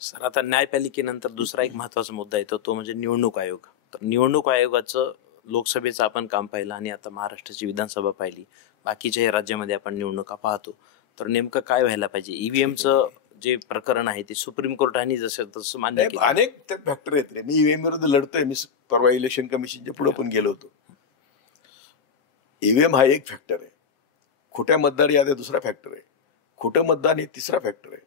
Sir, आता न्यायपालिकेनंतर दुसरा एक महत्वाचा मुद्दा येतो, तो म्हणजे निवडणूक आयोग. तर निवडणूक आयोगाचं लोकसभेचं आपण काम पाहिलं आणि आता महाराष्ट्राची विधानसभा पाहिली, बाकीच्याही राज्यामध्ये आपण निवडणुका पाहतो. तर नेमकं काय व्हायला पाहिजे? ईव्हीएमचं जे प्रकरण आहे ते सुप्रीम कोर्टाने जसं तसं मान्य केलं. अनेक फॅक्टर आहेत रे. मी ईव्हीएम विरुद्ध लढतोय. मी परवा इलेक्शन कमिशनच्या पुढे पण गेलो होतो. ईव्हीएम हा एक फॅक्टर आहे, खोट्या मतदार याद्या दुसरा फॅक्टर आहे, खोटं मतदान हे तिसरा फॅक्टर आहे,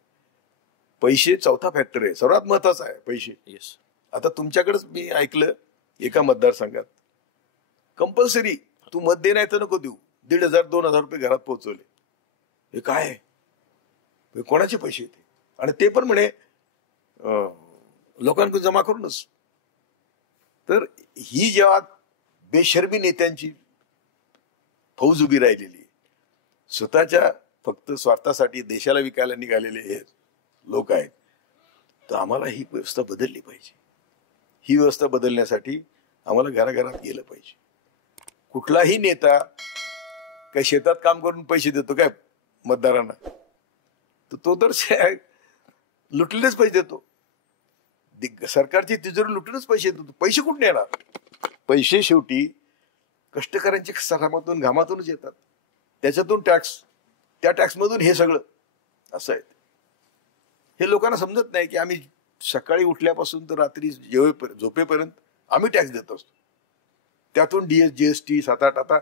पैसे चौथा फॅक्टर आहे. सर्वात महत्वाचा आहे पैसे. येस. आता तुमच्याकडेच मी ऐकलं एका मतदारसंघात कंपल्सरी तू मत दे नाही तर नको देऊ, 1,500-2,000 रुपये घरात पोहोचवले. हे काय आहे? कोणाचे पैसे येते? आणि ते पण म्हणे लोकांकडे जमा करूनच. तर ही जेव्हा बेशर्मी नेत्यांची फौज उभी राहिलेली, स्वतःच्या फक्त स्वार्थासाठी देशाला विकायला निघालेले हे लोक आहेत, तर आम्हाला ही व्यवस्था बदलली पाहिजे. ही व्यवस्था बदलण्यासाठी आम्हाला घराघरात गेलं पाहिजे. कुठलाही नेता काय शेतात काम करून पैसे देतो काय मतदारांना? तर तो तर लुटलेलेच पैसे देतो. सरकारची तिजोरी लुटूनच पैसे देतो. पैसे कुठून येणार? पैसे शेवटी कष्टकऱ्यांच्या श्रमातून घामातूनच येतात. त्याच्यातून टॅक्स, त्या टॅक्समधून हे सगळं असं आहे. हे लोकांना समजत नाही की आम्ही सकाळी उठल्यापासून तर रात्री झोपेपर्यंत आम्ही टॅक्स देत असतो. त्यातून जीएसटी 7-8, आता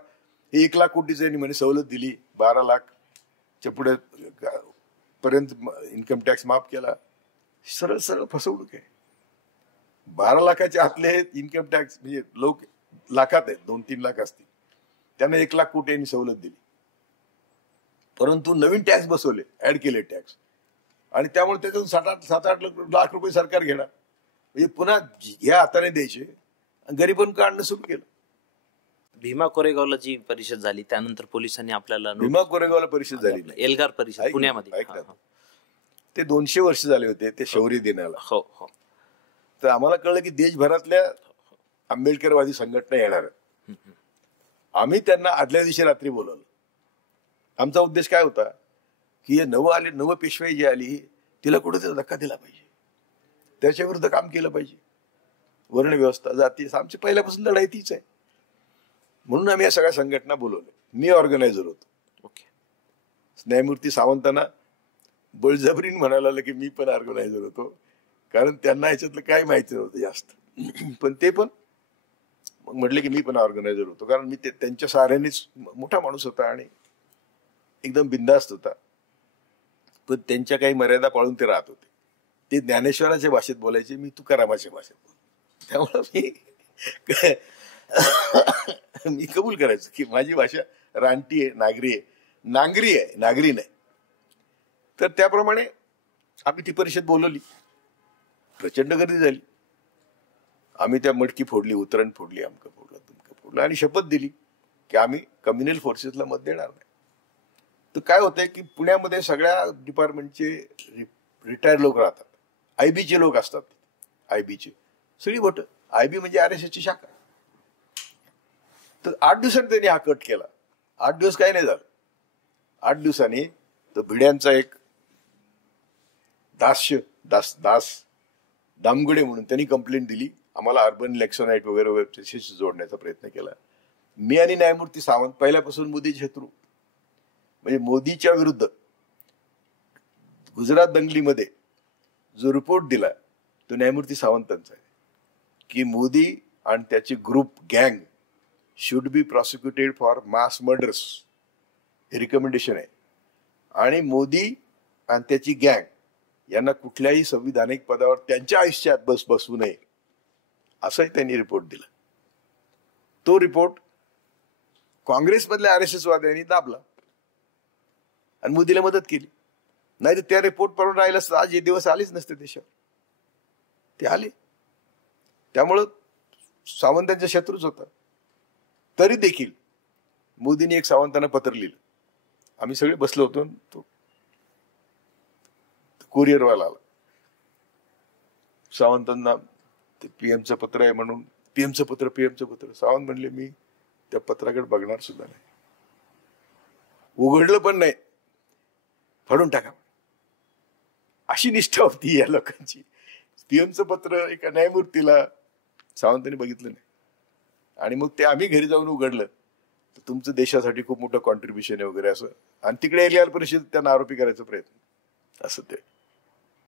1 लाख कोटीची म्हणे सवलत दिली, 12 लाखच्या पुढे पर्यंत इन्कम टॅक्स माफ केला. सरळ सरळ फसवणूक आहे. 12 लाखाच्या आतले इन्कम टॅक्स म्हणजे लोक लाखात आहेत, 2-3 लाख असतील, त्यांना 1 लाख कोटी यांनी सवलत दिली. परंतु नवीन टॅक्स बसवले, ऍड केले टॅक्स, आणि त्यामुळे त्याच्यातून 7-8 लाख रुपये सरकार घेणार. म्हणजे पुन्हा या हाताने द्यायचे, गरिबांना काढणं सुरू केलं. भीमा कोरेगावला जी परिषद झाली त्यानंतर पोलिसांनी आपल्याला भीमा कोरेगावला परिषद झाली, एल्गार परिषद पुण्यामध्ये, ते 200 वर्ष झाले होते ते शौर्य दिनाला. हो हो. तर आम्हाला कळलं की देशभरातल्या आंबेडकरवादी संघटना येणार. आम्ही त्यांना आदल्या दिवशी रात्री बोलवलं. आमचा उद्देश काय होता की नव पेशवाई जी आली तिला कुठे धक्का दिला पाहिजे, त्याच्या विरुद्ध काम केलं पाहिजे. वर्ण व्यवस्था, जाती, आमची पहिल्यापासून लढाई तीच आहे. म्हणून आम्ही या सगळ्या संघटना बोलवल्या. मी ऑर्गनायझर होतो. ओके. न्यायमूर्ती सावंतांना बळजबरीने म्हणायला लागलं की मी पण ऑर्गनायझर होतो, कारण त्यांना याच्यातलं काय माहिती नव्हतं जास्त. पण ते पण म्हटले की मी पण ऑर्गनायझर होतो, कारण मी त्यांच्या सहाऱ्यानेच, मोठा माणूस होता आणि एकदम बिनधास्त होता, पण त्यांच्या काही मर्यादा पाळून ते राहत होते. ते ज्ञानेश्वराच्या भाषेत बोलायचे, मी तुकारामाच्या भाषेत बोल. त्यामुळे मी कबूल करायचो की माझी भाषा रानटी आहे, नागरी आहे, नागरी नाही. तर त्याप्रमाणे आम्ही ती परिषद बोलवली. प्रचंड गर्दी झाली. आम्ही त्या मटकी फोडली, उतरण फोडली, अमकं फोडलं, तुमकं फोडलं, आणि शपथ दिली की आम्ही कम्युनल फोर्सेसला मत देणार नाही. तर काय होतंय की पुण्यामध्ये सगळ्या डिपार्टमेंटचे रिटायर्ड लोक राहतात, आयबीचे लोक असतात. आयबीचे सगळी voter, आयबी म्हणजे RSSची शाखा. तर 8 दिवसांनी त्यांनी हा कट केला. 8 दिवस काही नाही झालं. 8 दिवसांनी तर भिड्यांचा एक दामगुडे म्हणून त्यांनी कंप्लेंट दिली. आम्हाला अर्बन इलेक्शनाइट वगैरे वगैरे जोडण्याचा प्रयत्न केला. मी आणि न्यायमूर्ती सावंत पहिल्यापासून मोदीचे शत्रू. म्हणजे मोदीच्या विरुद्ध गुजरात दंगलीमध्ये जो रिपोर्ट दिला तो न्यायमूर्ती सावंतांचा आहे की मोदी आणि त्याची ग्रुप गँग should be prosecuted for mass murders. हे रिकमेंडेशन आहे. आणि मोदी आणि त्याची गँग यांना कुठल्याही संविधानिक पदावर त्यांच्या आयुष्यात बसवू नये असंही त्यांनी रिपोर्ट दिला. तो रिपोर्ट काँग्रेसमधल्या RSS वाद्यांनी दाबला आणि मोदीला मदत केली. नाही तर त्या रिपोर्ट पडून राहिलं असतं आज हे दिवस आलेच नसते देशात. ते आले. त्यामुळं सावंतांच्या शत्रूच होता. तरी देखील मोदींनी एक सावंतांना पत्र लिहिलं. आम्ही सगळे बसलो होतो. तो कुरिअरवाला आला. सावंतांना ते पीएमचं पत्र आहे म्हणून, पीएमचं पत्र. सावंत म्हणले मी त्या पत्राकडे बघणार सुद्धा नाही, उघडलं पण नाही, फाडून टाका. अशी निष्ठा होती या लोकांची. पीएमचं पत्र एका न्यायमूर्तीला सावंतांनी बघितलं नाही आणि मग ते आम्ही घरी जाऊन उघडलं तर तुमचं देशासाठी खूप मोठं कॉन्ट्रीब्युशन आहे वगैरे असं. आणि तिकडे एलियाल परिषद त्यांना आरोपी करायचा प्रयत्न असं ते.